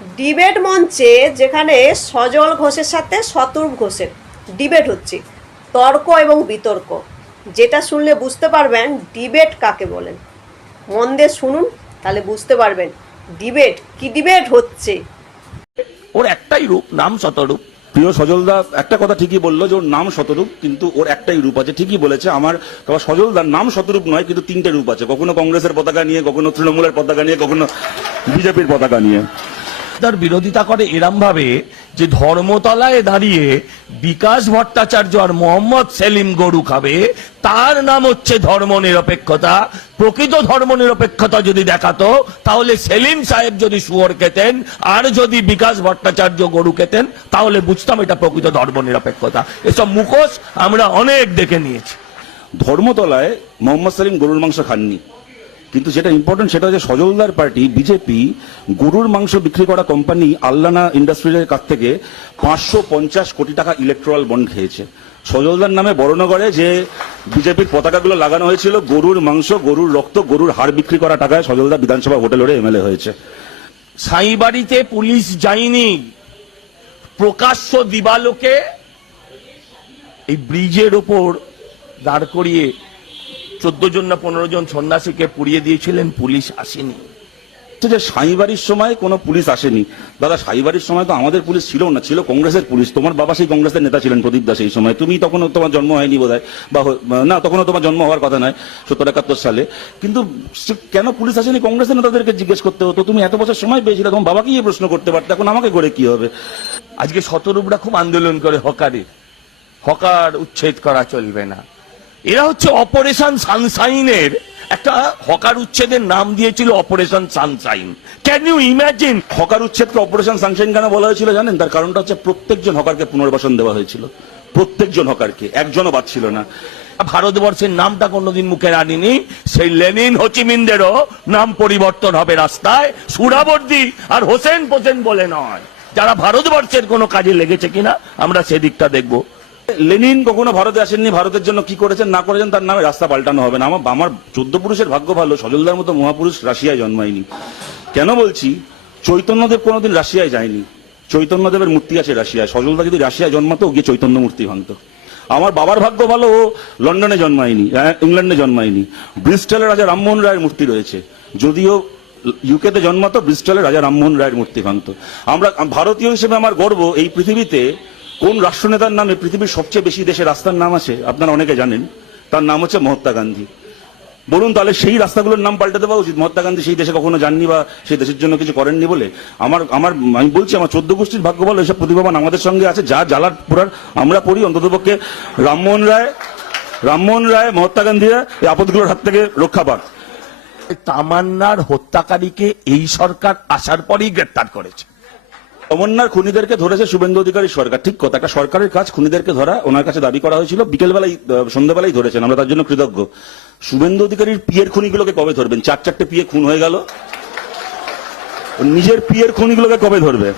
Debate মঞ্চে যেখানে সজল ঘোষের সাথে শতরূপ ঘোষের ডিবেট হচ্ছে, তর্ক এবং বিতর্ক, যেটা শুনলে বুঝতে পারবেন ডিবেট কাকে বলেন। মন দিয়ে শুনুন, তাহলে বুঝতে পারবেন ডিবেট কি ডিবেট হচ্ছে। ওর একটাই রূপ, নাম শতরূপ। প্রিয় সজলদা একটা কথা ঠিকই বললো যে ওর নাম শতরূপ, কিন্তু ওর একটাই রূপ আছে। ঠিকই বলেছে, আমার সজলদার নাম শতরূপ নয়, কিন্তু তিনটে রূপ আছে। কখনো কংগ্রেসের পতাকা নিয়ে, কখনো তৃণমূলের পতাকা নিয়ে, কখনো বিজেপির পতাকা নিয়ে। তার বিরোধিতা করে এরম ভাবে যে ধর্মতলায় দাঁড়িয়ে বিকাশ ভট্টাচার্য আর মোহাম্মদ সেলিম গরু খাবে, তার নাম হচ্ছে ধর্ম নিরপেক্ষতা। প্রকৃত ধর্ম নিরপেক্ষতা যদি দেখাতো, তাহলে সেলিম সাহেব যদি শুয়োর খেতেন আর যদি বিকাশ ভট্টাচার্য গরু খেতেন, তাহলে বুঝতাম এটা প্রকৃত ধর্ম নিরপেক্ষতা। এসব মুখোশ আমরা অনেক দেখে নিয়েছি। ধর্মতলায় মোহাম্মদ সেলিম গরুর মাংস খাননি, কিন্তু যেটা ইম্পর্টেন্ট সেটা হচ্ছে সজলদার পার্টি বিজেপি গরুর মাংস বিক্রি করা কোম্পানি আল্লানা ইন্ডাস্ট্রিজের কাছ থেকে 550 কোটি টাকা ইলেকট্রাল বন্ড খেয়েছে। সজলদার নামে বড়নগরে যে বিজেপির পতাকাগুলো লাগানো হয়েছিল, গরুর মাংস, গরুর রক্ত, গরুর হাড় বিক্রি করা টাকায় সজলদা বিধানসভা ভোটে লড়ে এমএলএ হয়েছে। সাইবাড়িতে পুলিশ যায়নি, প্রকাশ্য দিবালোকে এই ব্রিজের ওপর দাঁড় করিয়ে 14 জন না 15 জন সন্ন্যাসীকে পুড়িয়ে দিয়েছিলেন, পুলিশ আসেনি। যে সাইবাড়ির সময় কোনো পুলিশ আসেনি, দাদা সাইবাড়ির সময় তো আমাদের পুলিশ ছিল না, ছিল কংগ্রেসের পুলিশ। তোমার বাবা সেই কংগ্রেসের নেতা ছিলেন, প্রদীপ দাস। এই সময় তুমি তখন তোমার জন্ম হয়নি বোধহয়, বা না, তখনও তোমার জন্ম হওয়ার কথা নয়, 70-71 সালে। কিন্তু কেন পুলিশ আসেনি কংগ্রেসের নেতাদেরকে জিজ্ঞেস করতে হতো। তুমি এত বছর সময় পেয়েছিলে, তখন বাবাকে গিয়ে প্রশ্ন করতে পারতে, এখন আমাকে করে কি হবে। আজকে শতরূপরা খুব আন্দোলন করে হকার উচ্ছেদ করা চলবে না। এরা হচ্ছে অপারেশন সানশাইনের একটা হকার উচ্ছেদের নাম দিয়েছিল, operation sunshine. Can you imagine? Hawker উচ্ছেদকে অপারেশন সানশাইন কেন বলা হয়েছিল জানেন? তার কারণটা হচ্ছে প্রত্যেকজন হকারকে পুনর্বাসন দেওয়া হয়েছিল, প্রত্যেকজন হকারকে, একজনও বাদ ছিল না। ভারতবর্ষের নামটা কোনোদিন মুখে আনিনি, সেই লেনিন হোচিমিনদেরও নাম পরিবর্তন হবে রাস্তায়, সুরাবর্দী আর হোসেন বলে নয়। যারা ভারতবর্ষের কোনো কাজে লেগেছে কিনা আমরা সেদিকটা দেখবো। লেনিন কখনো ভারতে আসেননি, ভারতের জন্য কি করেছেন না করেছেন তার নামে রাস্তা পাল্টানো হবে না। আমার 14 পুরুষের ভাগ্য ভালো, সজলদার মতো মহাপুরুষ রাশিয়ায় জন্মায়নি। কেন বলছি? চৈতন্যদেব কোনোদিন রাশিয়ায় যায়নি, চৈতন্যদেবের মূর্তি আছে রাশিয়ায়। সজলদা যদি রাশিয়ায় জন্মাতো, গিয়ে চৈতন্য মূর্তি ভাঙতো। আমার বাবার ভাগ্য ভালো, ও লন্ডনে জন্মায়নি, ইংল্যান্ডে জন্মায়নি। ব্রিস্টলে রাজা রামমোহন রায়ের মূর্তি রয়েছে, যদিও ইউকেতে জন্মাতো, ব্রিস্টলে রাজা রামমোহন রায়ের মূর্তি ভাঙতো। আমরা ভারতীয় হিসেবে আমার গর্ব, এই পৃথিবীতে কোন রাষ্ট্রনেতার নামে পৃথিবীর সবচেয়ে বেশি দেশে রাস্তার নাম আছে আপনারা অনেকে জানেন, তার নাম হচ্ছে মহাত্মা গান্ধী। বলুন তাহলে সেই রাস্তাগুলোর নাম পাল্টে দেওয়া উচিত? মহাত্মা গান্ধী সেই দেশে কখনো যাননি বা সেই দেশের জন্য কিছু করেননি বলে? আমি বলছি আমার 14 গোষ্ঠীর ভাগ্য ভালো, এসব প্রতিভাবান আমাদের সঙ্গে আছে। যা জ্বালার পুরার আমরা পড়ি, অন্ততপক্ষে রামমোহন রায়, মহাত্মা গান্ধীরা এই আপদগুলোর হাত থেকে রক্ষা পাক। তামান্নার হত্যাকারীকে এই সরকার আসার পরেই গ্রেপ্তার করেছে। তমন্নার খুনিদেরকে ধরেছে শুভেন্দু অধিকারী সরকার, ঠিক কথা। একটা সরকারের কাজ খুনিদেরকে ধরা, ওনার কাছে দাবি করা হয়েছিল, বিকেলবেলায় সন্ধ্যাবেলায় ধরেছেন, আমরা তার জন্য কৃতজ্ঞ। শুভেন্দু অধিকারীর পিয়ের খুনিগুলোকে কবে ধরবেন? 4-4টে পিয়ে খুন হয়ে গেল, নিজের পিয়ের খুনিগুলোকে কবে ধরবে?